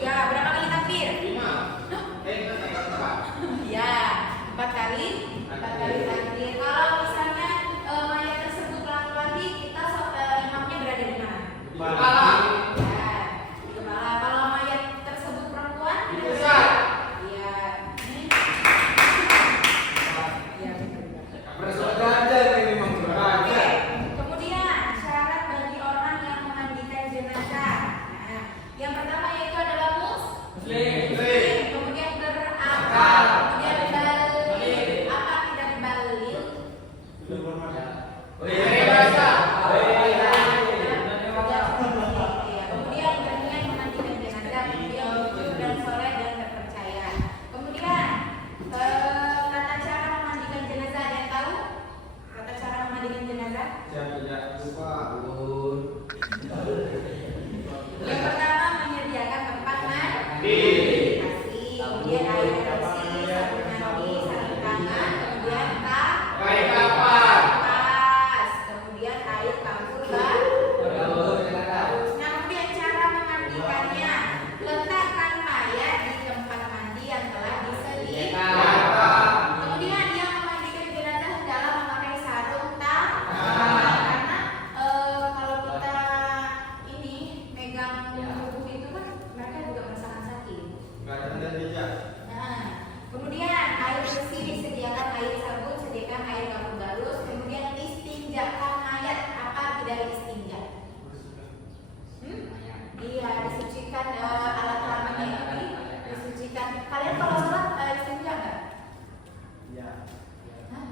Ya, berapa kali takbir? 5. Ya, 4 kali. 4 kali takbir. Kalau misalnya mayat tersebut laki-laki, kita imamnya berada di mana? Kepala. Ya, di kepala. Kalau mayat tersebut perempuan, Di pusat. Iya. Ini. Iya, betul. Berajar ini memang Oke. berajar. Kemudian syarat bagi orang yang memandikan jenazah. Nah, yang pertama yaitu adalah Muslim. kemudian berakal, kemudian dalil. Apa tidak dalil? Oh iya, bahasa. Kemudian berniat memandikan jenazah, kemudian jujur dan soleh dan terpercaya. Kemudian tata cara memandikan jenazah, ada yang tahu? Tata cara memandikan jenazah? Tidak lupa. Yang pertama menyediakan tempat mandi, kemudian air bersih, sabun mandi, sarung tangan, kemudian Baik kapan? tas, kemudian air campur Nah, kemudian cara memandikannya, letakkan mayat di tempat mandi yang telah disediakan. Kemudian yang memandikan jenazah hendaklah memakai sarung tangan karena kalau kita ini megang tubuh itu kan mereka juga merasakan sakit. Enggak ada tanda-tanda. Nah, kemudian air bersih disediakan, air sabun, sediakan air kapur galus, kemudian istinjakan mayat. Apa tidak istinja? Iya, disucikan alat kelaminnya itu disucikan. Kalian kalau sholat istinja nggak? Hah?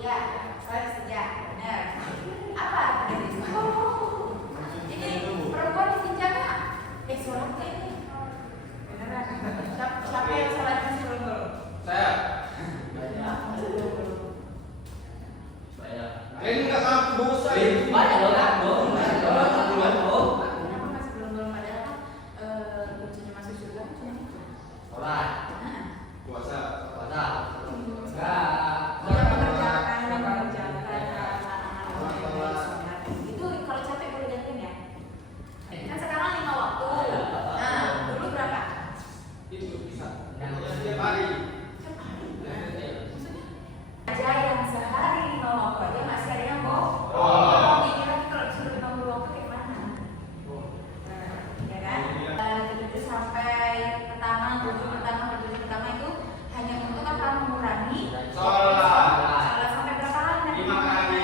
Ya, sholat istinja, benar. Apa artinya istinja? Ini perempuan istinja nggak? Sholat nggak ini? Beneran? Siapa yang sholatnya sebelum dulu? Saya. Ini enggak mampu dosa. Kenapa masih belum belum padahal kuncinya masuk surga cuma itu. Nah, Puasa. yang mengerjakan sholat. Itu kalau capek boleh gantiin ya. Kan sekarang 5 waktu. Nah, dulu berapa? Itu bisa. Setiap hari. Aja yang sehari 5 waktu aja masih ada yang mau. Kira kalau disuruh 50 waktu kayak mana? Ya kan? 7 sampai pertama itu hanya untuk apa? Mengurangi Sholat. Sholat sampai berapa kali nanti? 5 kali.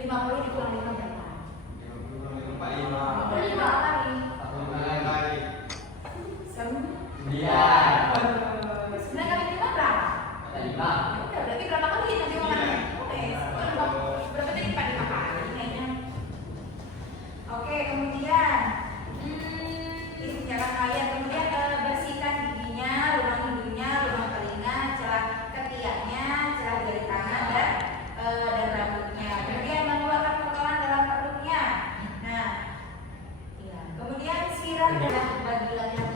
50 dikurang 5 berapa? 5 kali. 5 kali. 5 kali. 9 kali 5 berapa? Ya, berarti berapa kali nanti makannya? Berapa tadi 5 kali kayaknya. Oke, kemudian istinjakan mayat, kemudian bersihkan giginya, lubang hidungnya, lubang telinga, celah ketiaknya, celah jari tangan dan rambutnya. Kemudian mengeluarkan kotoran dalam perutnya. Nah, iya. Kemudian siram adalah bagi laki-laki